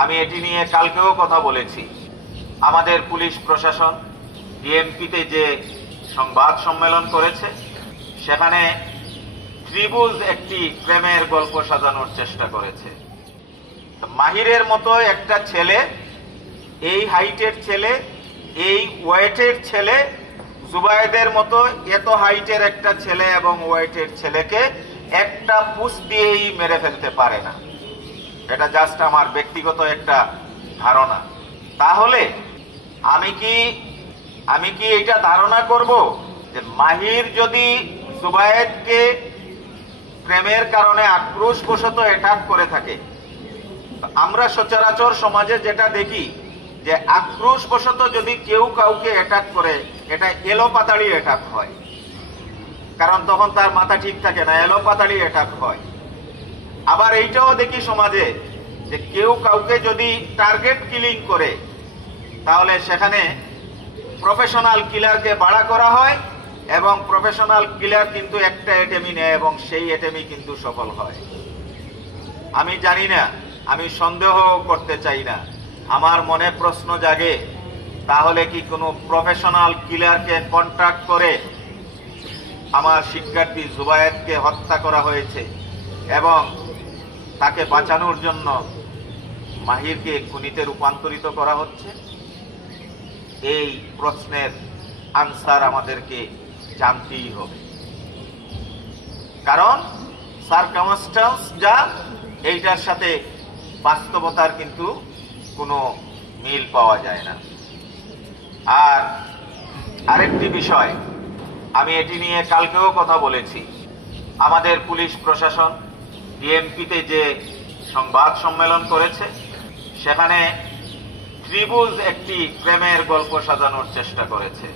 আমি এটি নিয়ে কালকেও কথা বলেছি। আমাদের পুলিশ প্রশাসন ডিএমপিতে যে সংবাদ সম্মেলন করেছে, সেখানে ত্রিভুজ একটি প্রেমের গল্প সাজানোর চেষ্টা করেছে। মাহিরের মতো একটা ছেলে, এই হাইটের ছেলে, এই ওয়েটের ছেলে, জুবায়েদের মতো এত হাইটের একটা ছেলে এবং ওয়েটের ছেলেকে একটা পুশ দিয়েই মেরে ফেলতে পারে না। এটা জাস্ট আমার ব্যক্তিগত একটা ধারণা। তাহলে আমি কি এটা ধারণা করব যে মাহির যদি জুবায়েদকে প্রেমের কারণে আক্রোশবশত অ্যাটাক করে থাকে, আমরা সচরাচর সমাজে যেটা দেখি যে আক্রোশবশত যদি কেউ কাউকে অ্যাটাক করে, এটা এলোপাতাড়ি অ্যাটাক হয়, কারণ তখন তার মাথা ঠিক থাকে না, এলোপাতাড়ি অ্যাটাক হয়। আবার এইটাও দেখি সমাজে যে কেউ কাউকে যদি টার্গেট কিলিং করে, তাহলে সেখানে প্রফেশনাল কিলারকে বাড়া করা হয় এবং প্রফেশনাল কিলার কিন্তু একটা এটেমি নেয় এবং সেই এটেমি কিন্তু সফল হয়। আমি জানি না, আমি সন্দেহ করতে চাই না, আমার মনে প্রশ্ন জাগে, তাহলে কি কোনো প্রফেশনাল কিলারকে কন্ট্রাক্ট করে আমার শিক্ষার্থী জুবায়েদকে হত্যা করা হয়েছে এবং তাকে বাঁচানোর জন্য মাহিরকে খুনিতে রূপান্তরিত করা হচ্ছে? এই প্রশ্নের আনসার আমাদেরকে জানতেই হবে, কারণ সারকামস্টান্স যা, এইটার সাথে বাস্তবতার কিন্তু কোনো মিল পাওয়া যায় না। আর আরেকটি বিষয়, আমি এটি নিয়ে কালকেও কথা বলেছি। আমাদের পুলিশ প্রশাসন ডিএমপিতে যে সংবাদ সম্মেলন করেছে, সেখানে ত্রিভুজ একটি প্রেমের গল্প সাজানোর চেষ্টা করেছে।